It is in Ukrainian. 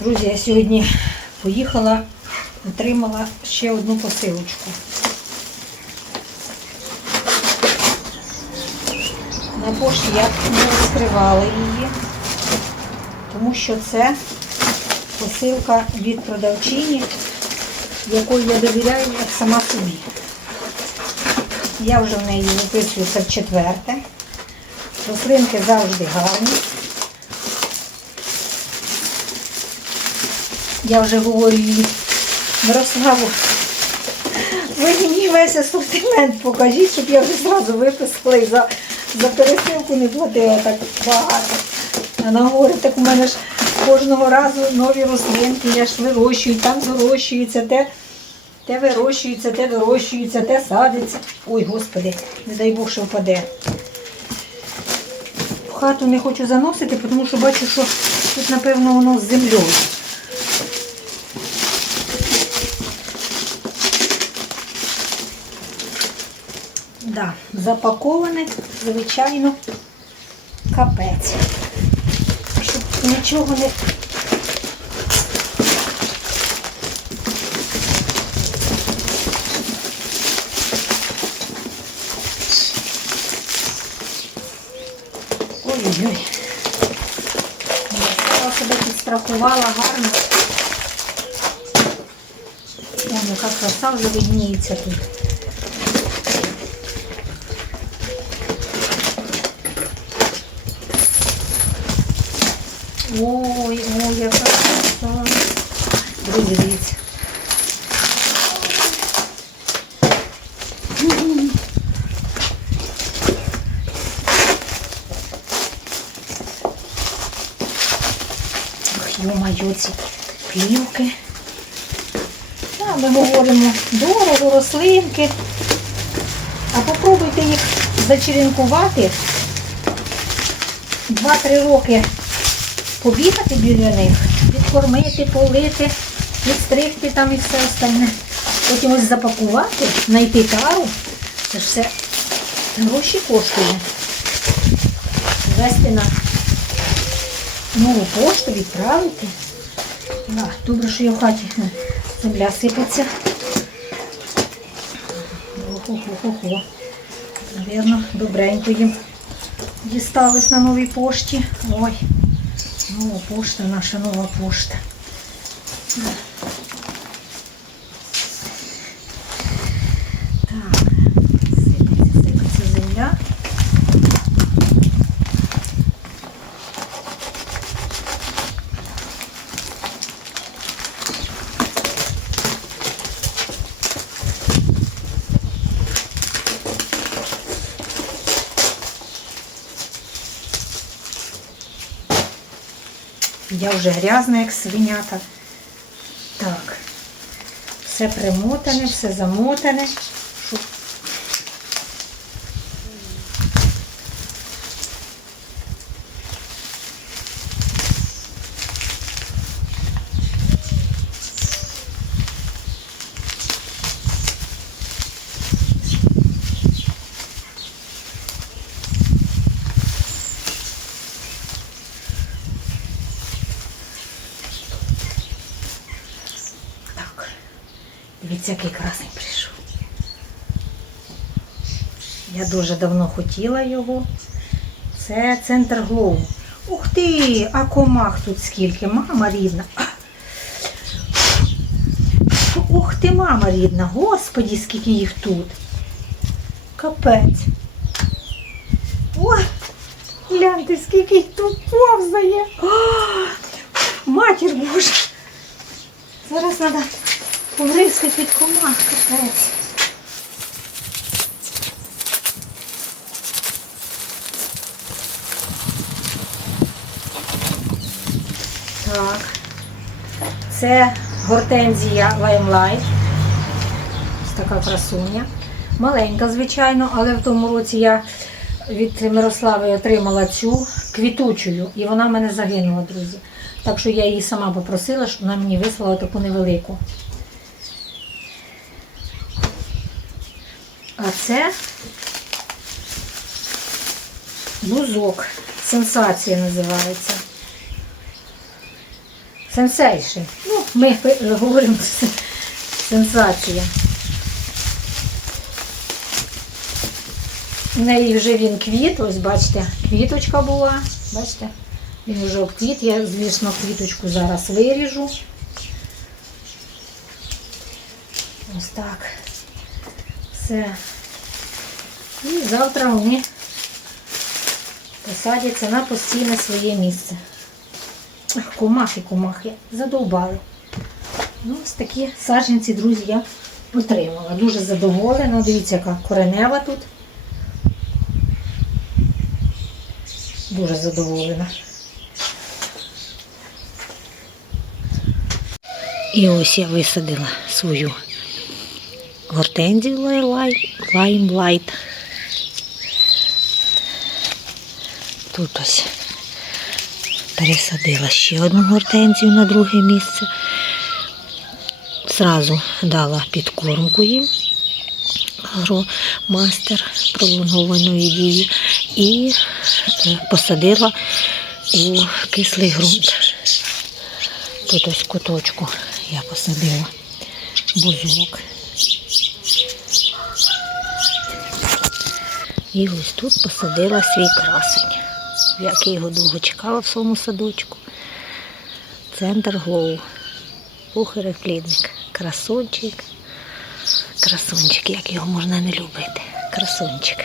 Друзі, я сьогодні поїхала, отримала ще одну посилочку. На пошті я не розкривала її, тому що це посилка від продавчині, якої я довіряю як сама собі. Я вже в неї виписую це в четверте. Рослинки завжди гарні. Я вже говорю їй, Мирославу, ви мені весь асортимент покажіть, щоб я вже зразу виписала і за, за пересилку не платила так багато. Вона говорить, так у мене ж кожного разу нові рослинки, я ж вирощую, там вирощується, те, те вирощується, те вирощується, те садиться. Ой, господи, не дай Бог, що впаде. В хату не хочу заносити, тому що бачу, що тут, напевно, воно з землею. Да, запаковане, звичайно, капець. Щоб нічого не. Ой-ой-ой. Я себе підстрахувала гарно. Вон яка краса вже видніється тут. Ой, ой, яка краса. Друзі, дивіться. Йо-майо, ці плівки. Та, ми говоримо дорого, рослинки. А попробуйте їх зачеренкувати. Два-три роки побігати біля них, підкормити, полити, відстригти там і все остальне. Потім ось запакувати, знайти тару. Це ж все гроші коштує. Вести на нову пошту, відправити. Да, добре, що я в хаті земля сипеться. Охо-хо-хо-хо. Навірно, добренько їм дісталось на новій пошті. Ой. Нова пошта, наша нова пошта. Так, сипеться, сипеться земля. Я вже грязна, як свинята. Так. Все примотане, все замотане. Щоб... Дивіться, який красний прийшов. Я дуже давно хотіла його. Це центр Глоу. Ух ти! А комах тут скільки? Мама рідна. Ух ти, мама рідна. Господі, скільки їх тут. Капець. Ой, гляньте, скільки їх тут повзає. А! Матір Божа. Зараз треба поврискати від комах, капець. Так. Це гортензія. Ось така красуня. Маленька, звичайно, але в тому році я від Мирослави отримала цю квітучою, і вона в мене загинула, друзі. Так що я її сама попросила, щоб вона мені вислала таку невелику. А це бузок. Сенсація називається. Сенсейший. Ну, ми говоримо сенсація. У неї вже він квіт, ось бачите, квіточка була. Бачите? Він вже обквіт. Я, звісно, квіточку зараз виріжу. Ось так. Все. І завтра вони посадяться на постійне своє місце. Ах, Комахи, комахи, задовбали. Ну, ось такі саджанці, друзі, я отримала. Дуже задоволена. Дивіться, яка коренева тут. Дуже задоволена. І ось я висадила свою гортензію лай- лаймлайт. Тут ось пересадила ще одну гортензію на друге місце. Зразу дала підкормку їм агромастер пролонгованої дії і е, посадила у кислий ґрунт. Тут ось куточку я посадила бузок. І ось тут посадила свій красень. Як я його довго чекала в своєму садочку. Центр Глоу. Пухаревклідник. Красунчик. Красунчик, як його можна не любити. Красунчик.